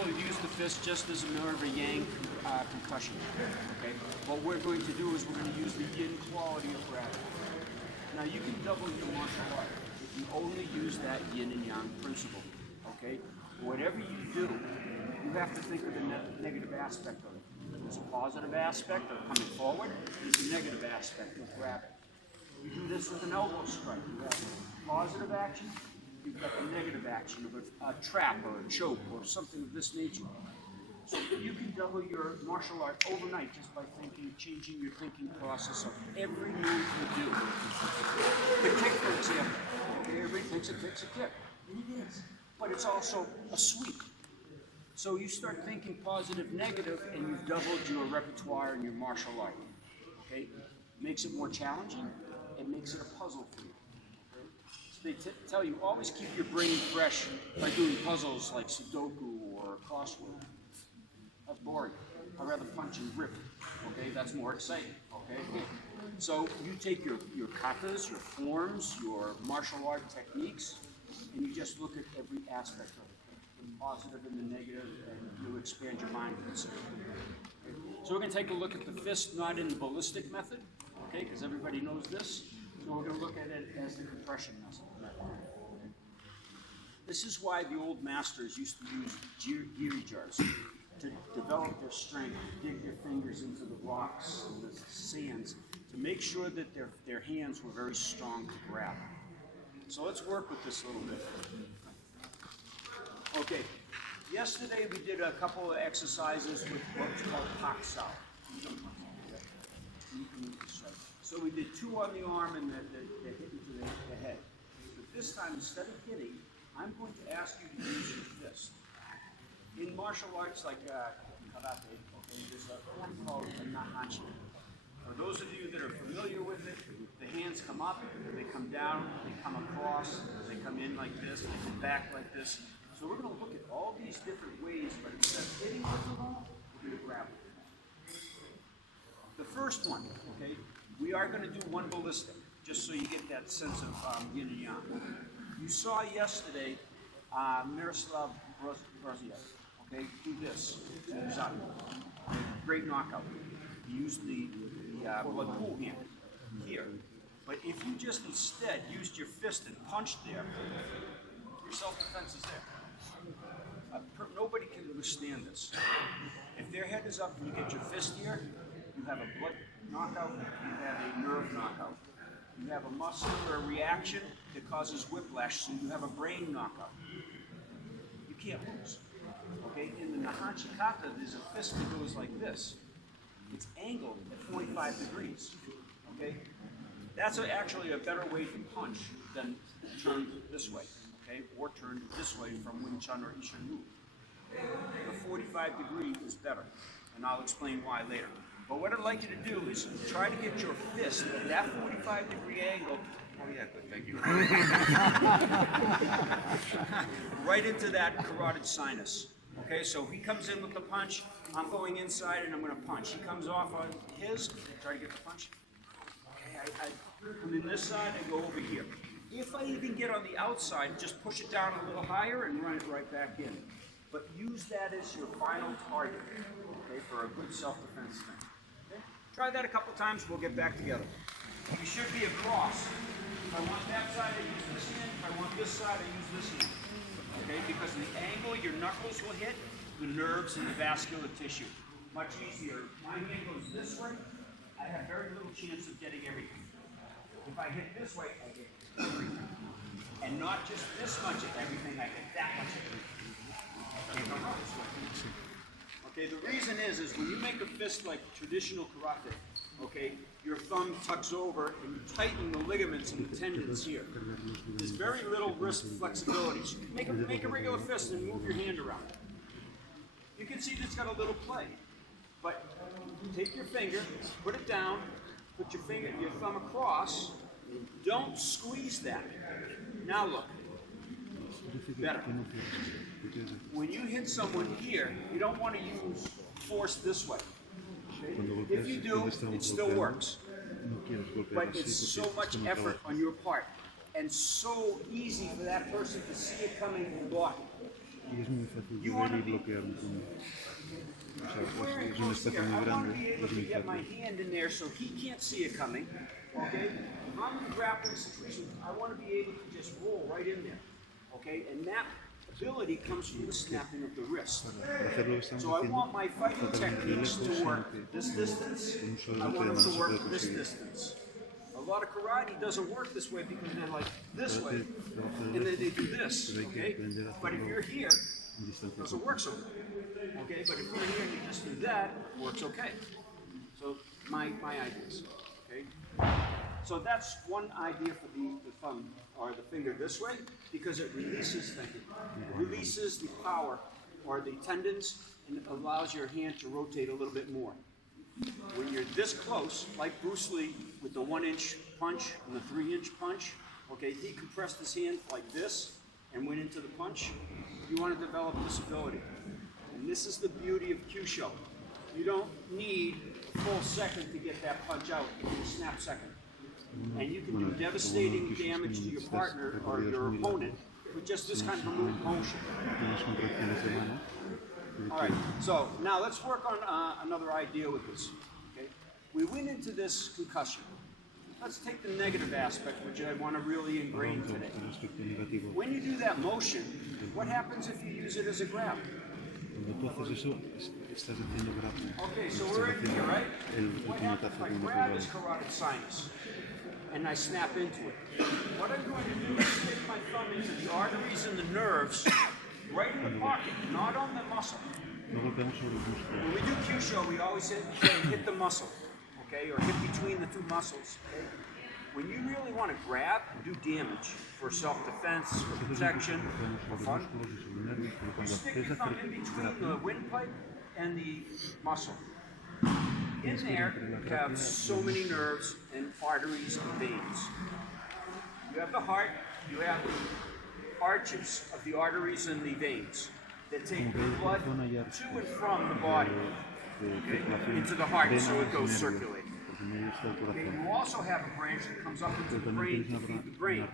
people use the fist just as more of a Yang concussion. Okay? What we're going to do is we're going to use the Yin quality of gravity. Now you can double your martial art if you only use that Yin and Yang principle. Okay? Whatever you do, you have to think of the negative aspect of it. There's a positive aspect of coming forward. There's a negative aspect of grabbing. You do this with an elbow strike. You have positive action. You've got the negative action of a trap or a choke or something of this nature. So you can double your martial art overnight just by changing your thinking process of every move you do. The kick, for example. Okay, everybody thinks a kick's a kick. And it is. But it's also a sweep. So you start thinking positive, negative, and you've doubled your repertoire and your martial art. Okay? Makes it more challenging. It makes it a puzzle for you. Okay? So they tell you, always keep your brain fresh by doing puzzles like Sudoku or crossword. That's boring. I'd rather punch and rip. Okay? That's more exciting. Okay? So you take your katas, your forms, your martial art techniques, and you just look at every aspect of it. The positive and the negative, and you expand your mind with it. So we're going to take a look at the fist, not in the ballistic method, okay, because everybody knows this. So we're going to look at it as the compression method. This is why the old masters used to use giri jars to develop their strength, to dig their fingers into the rocks and the sands, to make sure that their hands were very strong to grab. So let's work with this a little bit. Okay, yesterday we did a couple of exercises with what's called paksao. So we did 2 on the arm and the hit into the head. But this time, instead of hitting, I'm going to ask you to use your fist. In martial arts like karate, okay, there's a form called a nahanchi. For those of you that are familiar with it, the hands come up, they come down, they come across, they come in like this, they come back like this. So we're going to look at all these different ways, but instead of hitting with the ball, we're going to grab it. The first one, okay, we are going to do one ballistic, just so you get that sense of yin and yang. You saw yesterday Miroslav Broziev, okay, do this, great knockout. He used the blood pool hand here. But if you just instead used your fist and punched there, your self-defense is there. Nobody can withstand this. If their head is up and you get your fist here, you have a blood knockout, you have a nerve knockout. You have a muscular reaction that causes whiplash, so you have a brain knockout. You can't lose. Okay? In the Nahanchi kata, there's a fist that goes like this. It's angled at 45 degrees. Okay? That's actually a better way to punch than turn this way. Okay, or turn this way from Wing Chun or Ishan Wu. The 45 degree is better, and I'll explain why later. But what I'd like you to do is try to get your fist at that 45 degree angle. Oh yeah, good, thank you. Right into that carotid sinus. Okay, so he comes in with the punch, I'm going inside and I'm going to punch. He comes off on his, try to get the punch. Okay, I come in this side and go over here. If I even get on the outside, just push it down a little higher and run it right back in. But use that as your final target, okay, for a good self-defense thing. Okay? Try that a couple times, we'll get back together. You should be across. If I want that side, I use this hand. If I want this side, I use this hand. Okay, because the angle your knuckles will hit, the nerves and the vascular tissue. Much easier. My hand goes this way, I have very little chance of getting everything. If I hit this way, I get everything. And not just this much of everything, I get that much of everything. Okay, the reason is when you make a fist like traditional karate, okay, your thumb tucks over and you tighten the ligaments and the tendons here. There's very little wrist flexibility. So make a regular fist and move your hand around. You can see it's got a little play. But take your finger, put it down, put your thumb across. Don't squeeze that. Now look. Better. When you hit someone here, you don't want to use force this way. If you do, it still works. But it's so much effort on your part, and so easy for that person to see it coming and block it. Y es muy fácil You de want ver to y be bloquear un puño. O sea, wearing es un close espacio here. muy I want to grande, be able es to muy get my fácil. hand in there so he can't see it coming. Okay? If I'm in a grappling situation, I want to be able to just roll right in there. Okay? And that ability comes from the snapping of the wrist. Para hacer lo que estamos So I haciendo, want my fighting totalmente de techniques lejos, to work sino que this distance. con un solo I golpe de want them mano to se work puede this conseguir. distance. A lot of karate doesn't work this way because they're like this way, Trabajo de and then they lejos, do this, pero hay que okay? aprender a But if hacerlo you're here, en distancia it doesn't corta. work so well, okay? But if you're here and you just do that, it works okay. So my ideas, okay? So that's one idea for the thumb or the finger this way because it releases the power or the tendons and it allows your hand to rotate a little bit more. When you're this close, like Bruce Lee with the 1-inch punch and the 3-inch punch, okay, he compressed his hand like this and went into the punch. You want to develop this ability. And this is the beauty of Kyusho. You don't need a full second to get that punch out in a snap second. And you can do devastating damage to your partner or your opponent with just this kind of a motion. Unas contracciones de mano. All right, so now let's work on another idea with this. Okay, we went into this concussion. Let's take the negative aspect, which I want to really ingrain today. El aspecto negativo. When you do that motion, what happens if you use it as a grab? Cuando tú haces eso, estás haciendo grappling. Okay, so we're in here, right? El What happens puñetazo if I con grab el his carotid sinus and I snap into it? What I'm going to do is stick my thumb into the arteries and the nerves right in the pocket, not on the muscle. No golpeamos sobre el músculo. When we do Kyusho, we always say hit the muscle, okay, or hit between the two muscles. Okay? When you really want to grab, do damage for self-defense, for protection, for fun, you stick your thumb in between the windpipe and the muscle. In there, you have so many nerves and arteries and veins. You have the heart, you have the arches of the arteries and the veins that take the blood to and from the body, okay, into the heart so it goes circulating. Okay, you also have a branch that comes up into the brain to feed the brain.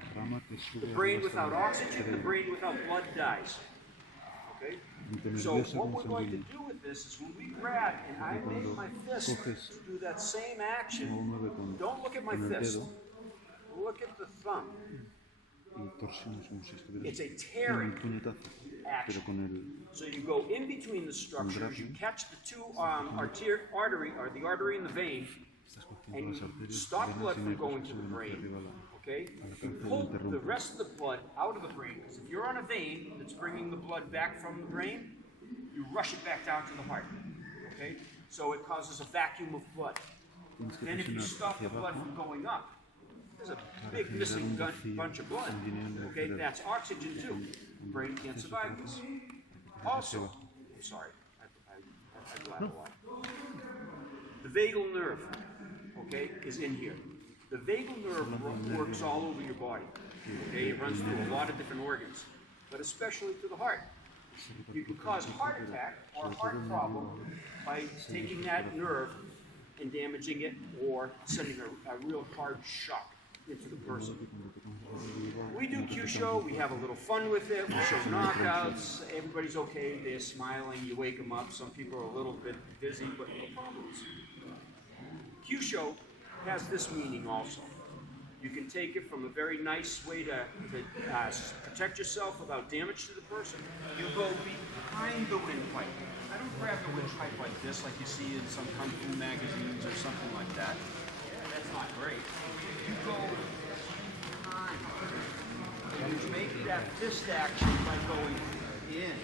The brain without oxygen, the brain without blood dies. Okay? So what we're going to do with this is when we grab and I make my fist to do that same action, don't look at my fist. Look at the thumb. It's a tearing action. So you go in between the structures, you catch the two artery or the artery and the vein, and you stop blood from going to the brain. Okay? You pull the rest of the blood out of the brain. Because if you're on a vein that's bringing the blood back from the brain, you rush it back down to the heart. Okay? So it causes a vacuum of blood. Then if you stop the blood from going up, there's a big missing bunch of blood. Okay? That's oxygen too. The brain can't survive this. Also, I'm sorry, I blabbed a lot. The vagal nerve, okay, is in here. The vagal nerve works all over your body. Okay, it runs through a lot of different organs, but especially to the heart. You can cause heart attack or heart problem by taking that nerve and damaging it or sending a real hard shock into the person. We do Kyusho, we have a little fun with it, we show knockouts, everybody's okay, they're smiling, you wake them up, some people are a little bit busy, but no problems. Kyusho has this meaning also. You can take it from a very nice way to protect yourself without damage to the person. You go behind the windpipe. I don't grab the windpipe like this, like you see in some Kung Fu magazines or something like that. That's not great. You go behind. And you make that fist action by going in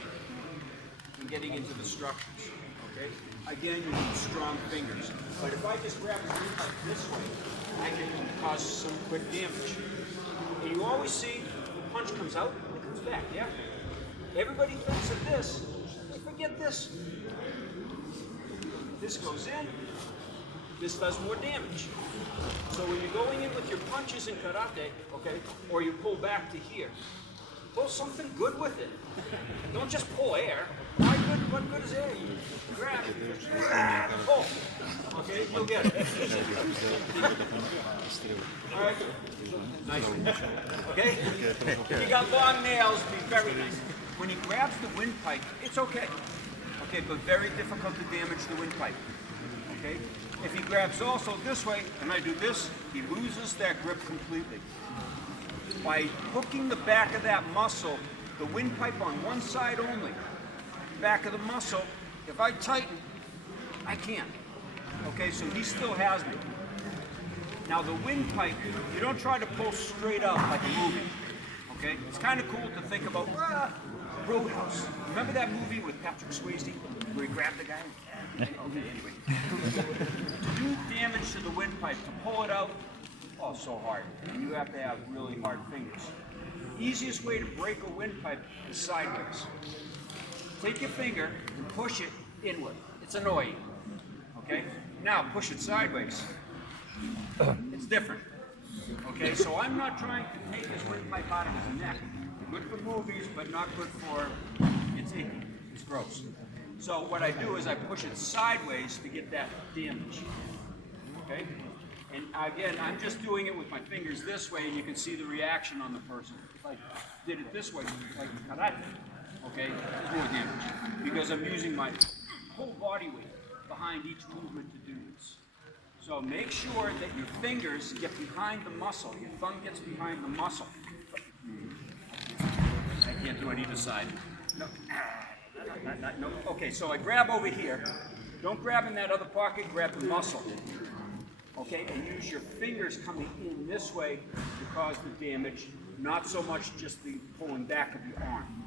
and getting into the structures. Okay? Again, you need strong fingers. But if I just grab the windpipe this way, I can cause some quick damage. And you always see the punch comes out and it comes back, yeah? Everybody thinks of this. They forget this. This goes in, this does more damage. So when you're going in with your punches in karate, okay, or you pull back to here, pull something good with it. Don't just pull air. What good is air? You grab it, pull. Okay, you'll get it. All right. Nice. Okay? If you got long nails, be very nice. When he grabs the windpipe, it's okay. Okay, but very difficult to damage the windpipe. Okay? If he grabs also this way, and I do this, he loses that grip completely. By hooking the back of that muscle, the windpipe on one side only, back of the muscle, if I tighten, I can't. Okay, so he still has me. Now the windpipe, you don't try to pull straight up like a movie. Okay, it's kind of cool to think about Roadhouse. Remember that movie with Patrick Swayze where he grabbed the guy? Okay, anyway. To do damage to the windpipe, to pull it out, oh, so hard. You have to have really hard fingers. Easiest way to break a windpipe is sideways. Take your finger and push it inward. It's annoying. Okay? Now push it sideways. It's different. Okay, so I'm not trying to take his windpipe out of his neck. Good for movies, but not good for, it's icky, it's gross. So what I do is I push it sideways to get that damage. Okay? And again, I'm just doing it with my fingers this way, and you can see the reaction on the person. If I did it this way, like karate, okay, there's more damage. Because I'm using my whole body weight behind each movement to do this. So make sure that your fingers get behind the muscle. Your thumb gets behind the muscle. I can't do it either side. No. No. Okay, so I grab over here. Don't grab in that other pocket, grab the muscle. Okay, and use your fingers coming in this way to cause the damage, not so much just the pulling back of the arm.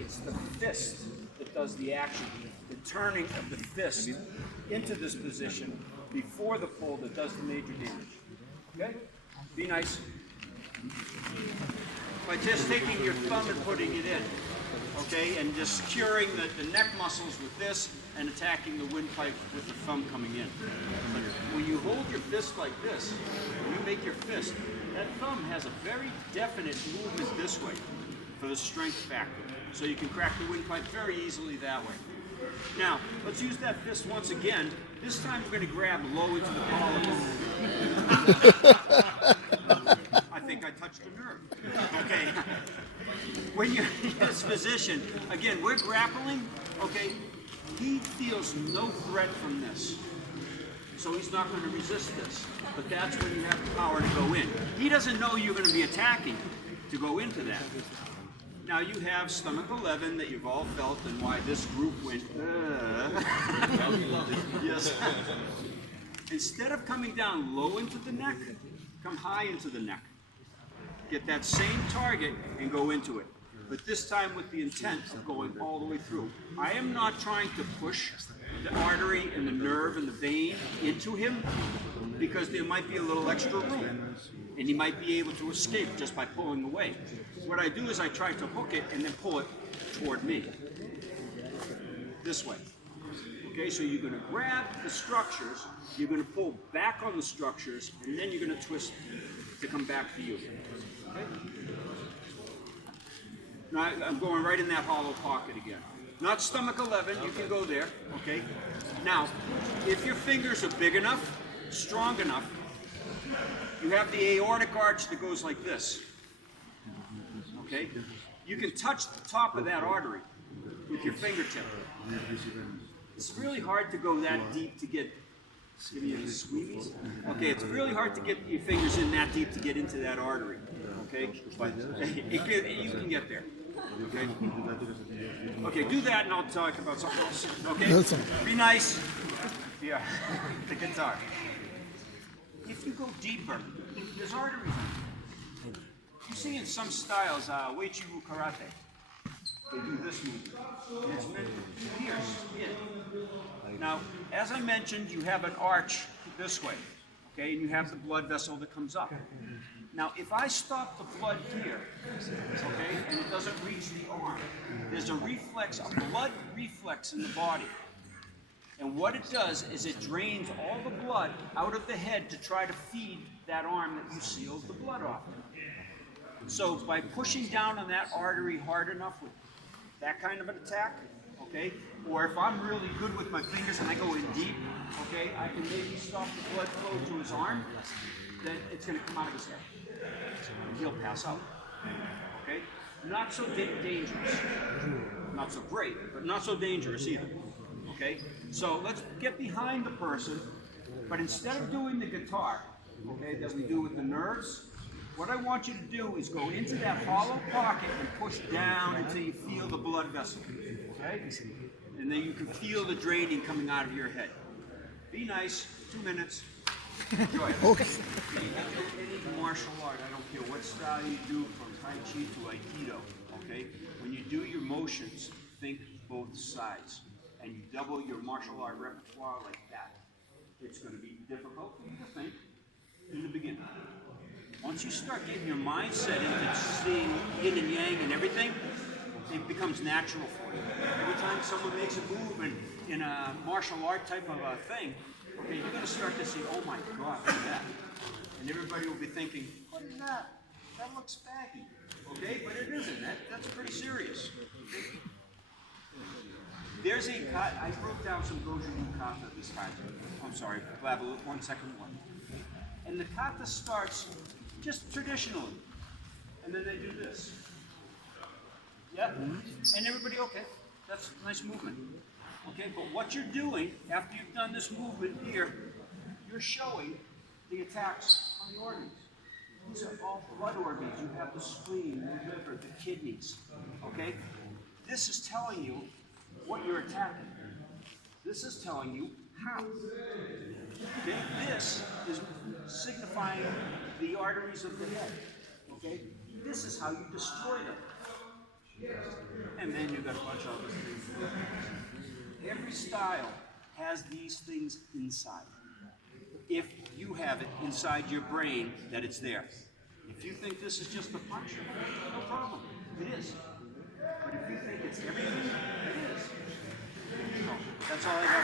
It's the fist that does the action. The turning of the fist into this position before the pull that does the major damage. Okay? Be nice. By just taking your thumb and putting it in, okay, and just securing the neck muscles with this and attacking the windpipe with the thumb coming in. But when you hold your fist like this, when you make your fist, that thumb has a very definite movement this way for the strength factor. So you can crack the windpipe very easily that way. Now, let's use that fist once again. This time we're going to grab low into the collarbone. I think I touched a nerve. Okay. When you're in this position, again, we're grappling, okay? He feels no threat from this. So he's not going to resist this. But that's when you have the power to go in. He doesn't know you're going to be attacking to go into that. Now you have stomach 11 that you've all felt and why this group went, Yes. Instead of coming down low into the neck, come high into the neck. Get that same target and go into it. But this time with the intent of going all the way through. I am not trying to push the artery and the nerve and the vein into him because there might be a little extra room. And he might be able to escape just by pulling away. What I do is I try to hook it and then pull it toward me. This way. Okay, so you're going to grab the structures, you're going to pull back on the structures, and then you're going to twist to come back to you. Okay? Now I'm going right in that hollow pocket again. Not stomach 11, you can go there. Okay? Now, if your fingers are big enough, strong enough, you have the aortic arch that goes like this. Okay? You can touch the top of that artery with your fingertip. It's really hard to go that deep to get, give me a squeeze. Okay, it's really hard to get your fingers in that deep to get into that artery. Okay? But you can get there. Okay? Okay, do that and I'll talk about something else. Okay? Be nice. Yeah, the guitar. If you go deeper, there's arteries in it. You see in some styles, Weichibu karate, they do this movement. And it's meant to pierce in. Now, as I mentioned, you have an arch this way, okay, and you have the blood vessel that comes up. Now, if I stop the blood here, okay, and it doesn't reach the arm, there's a reflex, a blood reflex in the body. And what it does is it drains all the blood out of the head to try to feed that arm that you sealed the blood off. So by pushing down on that artery hard enough with that kind of an attack, okay, or if I'm really good with my fingers and I go in deep, okay, I can maybe stop the blood flow to his arm, then it's going to come out of his head. And he'll pass out. Okay? not so dangerous. Not so great, but not so dangerous either. Okay? So let's get behind the person, but instead of doing the guitar, okay, that we do with the nerves, what I want you to do is go into that hollow pocket and push down until you feel the blood vessel. Okay? And then you can feel the draining coming out of your head. Be nice, 2 minutes. Enjoy it. Okay. Any martial art, I don't care what style you do, from Tai Chi to Aikido, okay? When you do your motions, think both sides. And you double your martial art repertoire like that. It's going to be difficult for you to think in the beginning. Once you start getting your mindset into seeing yin and yang and everything, it becomes natural for you. Every time someone makes a move in a martial art type of a thing, okay, you're going to start to see, oh my God, look at that. And everybody will be thinking, what is that? That looks baggy. Okay, but it isn't. That's pretty serious. There's a kata, I wrote down some Goju kata this time. I'm sorry, Blab, 1 second one. And the kata starts just traditionally. And then they do this. Yeah? And everybody, okay, that's a nice movement. Okay, but what you're doing, after you've done this movement here, you're showing the attacks on the organs. These are all blood organs. You have the spleen, the liver, the kidneys. Okay? This is telling you what you're attacking. This is telling you how. Okay? This is signifying the arteries of the head. Okay? This is how you destroy them. And then you've got a bunch of other things. Every style has these things inside. If you have it inside your brain that it's there. If you think this is just a punch, no problem. It is. But if you think it's everything, it is. So, that's all I have.